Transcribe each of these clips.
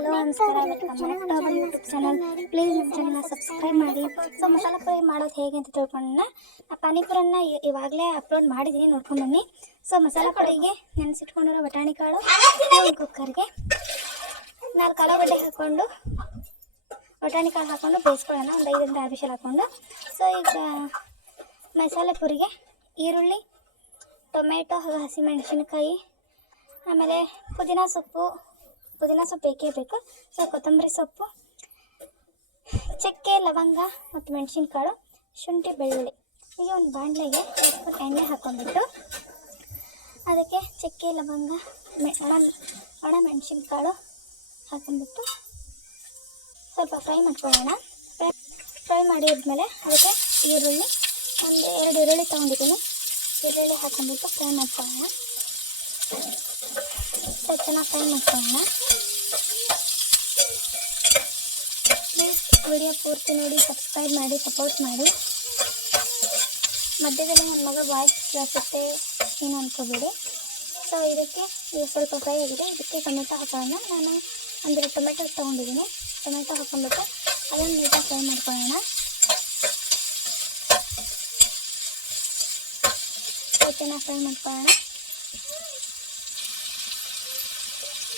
Hello ನಮಸ್ಕಾರ welcome back to YouTube channel please ನಮ್ಮ ಚಾನಲ್ನ ಸಬ್ಸ್ಕ್ರೈಬ್ ಮಾಡಿ. ಸೊ ಮಸಾಲ ಪುರಿ ಮಾಡೋದು ಹೇಗೆ ಅಂತ ತಿಳ್ಕೊಳ್ಳೋಣ ನಾ ಪಾನಿಪುರನ್ನ ಇವಾಗಲೇ ಅಪ್ಲೋಡ್ ಮಾಡಿದ್ದೀನಿ ನೋಡ್ಕೊಂಡು ಬನ್ನಿ. ಸೊ ಮಸಾಲ ಪುರಿಗೆ ನೆನೆಸಿಟ್ಕೊಂಡಿರೋ ಬಟಾಣಿ ಕಾಳು ಕುಕ್ಕರ್ಗೆ ನಾಲ್ಕು ಆಲೂಗಡ್ಡೆ ಹಾಕ್ಕೊಂಡು, ಬಟಾಣಿ ಕಾಳು ಹಾಕ್ಕೊಂಡು ಬೇಯಿಸ್ಕೊಳ್ಳೋಣ. ಒಂದು ಐದರಿಂದ ಆರು ಹಾಕ್ಕೊಂಡು. ಸೊ ಈಗ ಮಸಾಲೆ ಪುರಿಗೆ ಈರುಳ್ಳಿ, ಟೊಮೆಟೊ ಹಾಗೂ ಹಸಿಮೆಣಸಿನಕಾಯಿ, ಆಮೇಲೆ ಪುದೀನ ಸೊಪ್ಪು ಪುದೀನ ಸೊಪ್ಪು ಬೇಕೇ ಬೇಕು? ಸೊ ಕೊತ್ತಂಬರಿ ಸೊಪ್ಪು, ಚಕ್ಕೆ, ಲವಂಗ ಮತ್ತು ಮೆಣಸಿನ್ಕಾಳು, ಶುಂಠಿ, ಬೆಳ್ಳುಳ್ಳಿ. ಈಗ ಒಂದು ಬಾಣಲೆಗೆ ಸ್ಪೂನ್ ಎಣ್ಣೆ ಹಾಕ್ಕೊಂಡ್ಬಿಟ್ಟು ಅದಕ್ಕೆ ಚಕ್ಕೆ, ಲವಂಗ, ಮೆ ಒಣ ಒಣ ಮೆಣಸಿನ್ಕಾಳು ಹಾಕೊಂಡ್ಬಿಟ್ಟು ಸ್ವಲ್ಪ ಫ್ರೈ ಮಾಡ್ಕೊಳ್ಳೋಣ. ಫ್ರೈ ಫ್ರೈ ಮಾಡಿದ್ಮೇಲೆ ಅದಕ್ಕೆ ಈರುಳ್ಳಿ, ಒಂದು ಎರಡು ಈರುಳ್ಳಿ ತೊಗೊಂಡಿದ್ದೀನಿ. ಈರುಳ್ಳಿ ಹಾಕೊಂಡ್ಬಿಟ್ಟು ಫ್ರೈ ಮಾಡ್ಕೊಳ್ಳೋಣ. ಚೆನ್ನಾಗಿ ಫ್ರೈ ಮಾಡ್ಕೊಳ್ಳೋಣ ವಿಡಿಯೋ ಪೂರ್ತಿ ನೋಡಿ ಸಬ್ಸ್ಕ್ರೈಬ್ ಮಾಡಿ ಸಪೋರ್ಟ್ ಮಾಡಿ ಮಧ್ಯದಲ್ಲಿ ನನ್ನ ಮಗ ವಾಯ್ಸ್ ಕೇಳಿಸುತ್ತೆ ಏನು ಅಂದ್ಕೋಬೇಡಿ ಸೊ ಇದಕ್ಕೆ ಇದು ಸ್ವಲ್ಪ ಫ್ರೈ ಆಗಿದೆ. ಇದಕ್ಕೆ ಟೊಮೆಟೊ ಹಾಕೋಣ. ನಾನು ಅಂದರೆ ಟೊಮೆಟೊ ತೊಗೊಂಡಿದ್ದೀನಿ. ಟೊಮೆಟೊ ಹಾಕೊಂಡ್ಬಿಟ್ಟು ಅದನ್ನು ನೀಟಾಗಿ ಫ್ರೈ ಮಾಡ್ಕೊಳ್ಳೋಣ. ಚೆನ್ನಾಗಿ ಫ್ರೈ ಮಾಡ್ಕೊಳ್ಳೋಣ.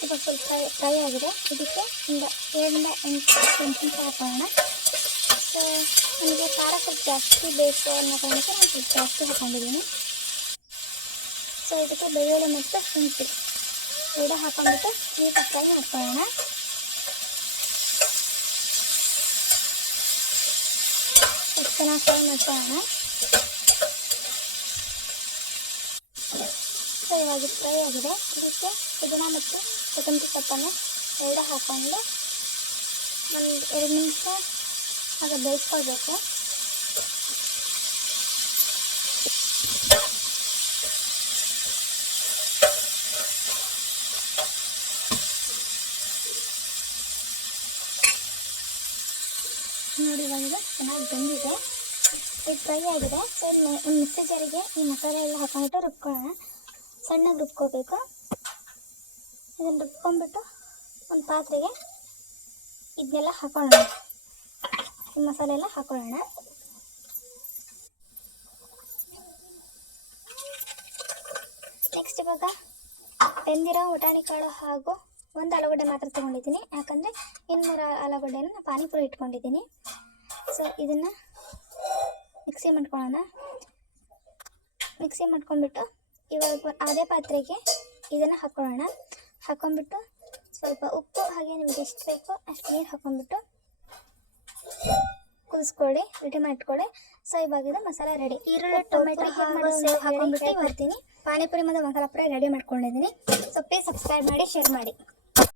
ಸ್ವಲ್ಪ ಫುಲ್ ಫ್ರೈ ಫ್ರೈ ಆಗಿದೆ ಇದಕ್ಕೆ ಒಂದು ಏಳರಿಂದ ಎಂಟು ಮೆಣಸಿನ್ಕಾಯಿ ಹಾಕೋಣ ಸೊ ನನಗೆ ಖಾರ ಸ್ವಲ್ಪ ಜಾಸ್ತಿ ಬೇಕು ಅನ್ನೋ ಕಾರಣಕ್ಕೆ ನಾನು ಸ್ವಲ್ಪ ಜಾಸ್ತಿ ಹಾಕೊಂಡಿದ್ದೀನಿ ಸೊ ಇದಕ್ಕೆ ಬೆಳ್ಳುಳ್ಳಿ ಮತ್ತು ಶುಂಠಿ ಎರಡು ಹಾಕೊಂಡ್ಬಿಟ್ಟು ನೀಟಾಗಿ ಫ್ರೈ ಮಾಡ್ಕೊಳ್ಳೋಣ ಎಷ್ಟು ಚೆನ್ನಾಗಿ ಫ್ರೈ ಮಾಡ್ಕೊಳ್ಳೋಣ ಸೊ ಆಗಿ ಫ್ರೈ ಆಗಿದೆ. ಇದಕ್ಕೆ ಪುದೀನ ಮತ್ತು ಕೊತ್ತಂಬರಿ ಸೊಪ್ಪನ್ನು ಎರಡು ಹಾಕ್ಕೊಂಡು ಒಂದು ಎರಡು ನಿಮಿಷ ಹಾಗೆ ಬೇಯಿಸ್ಕೊಳ್ಬೇಕು. ನೋಡಿ ಇವಾಗ ಚೆನ್ನಾಗಿ ಬಂದಿದೆ. ಇದು ಫ್ರೈ ಆಗಿದೆ. ಸೊ ಮಿಕ್ಸಿ ಜಾರಿಗೆ ಈ ಮಸಾಲೆ ಎಲ್ಲ ಹಾಕೊಂಡ್ಬಿಟ್ಟು ರುಬ್ಕೊಳ್ಳೋಣ. ಸಣ್ಣಗೆ ರುಬ್ಕೋಬೇಕು. ಇದನ್ನು ರುಬ್ಕೊಂಡ್ಬಿಟ್ಟು ಒಂದು ಪಾತ್ರೆಗೆ ಇದನ್ನೆಲ್ಲ ಹಾಕೊಳ್ಳೋಣ. ಈ ಮಸಾಲೆ ಎಲ್ಲ ಹಾಕೊಳ್ಳೋಣ. ನೆಕ್ಸ್ಟ್ ಇವಾಗ ಬೆಂದಿರೋ ಬಟಾಣಿ ಕಾಳು ಹಾಗೂ ಒಂದು ಆಲೂಗಡ್ಡೆ ಮಾತ್ರ ತೊಗೊಂಡಿದ್ದೀನಿ. ಯಾಕಂದರೆ ಇನ್ನೂರು ಆಲೂಗಡ್ಡೆನ ನಾನು ಪಾನಿಪುರಿ ಇಟ್ಕೊಂಡಿದ್ದೀನಿ. ಸೊ ಇದನ್ನು ಮಿಕ್ಸಿ ಮಾಡ್ಕೊಳ್ಳೋಣ. ಮಿಕ್ಸಿ ಮಾಡ್ಕೊಂಡ್ಬಿಟ್ಟು ಇವಾಗ ಅದೇ ಪಾತ್ರೆಗೆ ಇದನ್ನು ಹಾಕ್ಕೊಳ್ಳೋಣ ಹಾಕೊಂಡ್ಬಿಟ್ಟು ಸ್ವಲ್ಪ ಉಪ್ಪು ಹಾಗೆ ನಿಮ್ಗೆ ಎಷ್ಟು ಬೇಕೋ ಅಷ್ಟು ನೀರು ಹಾಕೊಂಡ್ಬಿಟ್ಟು ಕುದಿಸ್ಕೊಳ್ಳಿ ರೆಡಿ ಮಾಡ್ಕೊಳ್ಳಿ. ಸೊ ಇವಾಗ ಇದು ಮಸಾಲೆ ರೆಡಿ ಈರುಳ್ಳಿ ಟೊಮೆಟೊ ಸೇವ್ ಹಾಕೊಂಡ್ಬಿಟ್ಟು ಬರ್ತೀನಿ ಪಾನಿಪುರಿ ಮತ್ತು ಮಸಾಲ ಪುರಿ ರೆಡಿ ಮಾಡ್ಕೊಂಡಿದ್ದೀನಿ. ಸೊ ಪ್ಲೀಸ್ ಸಬ್ಸ್ಕ್ರೈಬ್ ಮಾಡಿ ಶೇರ್ ಮಾಡಿ.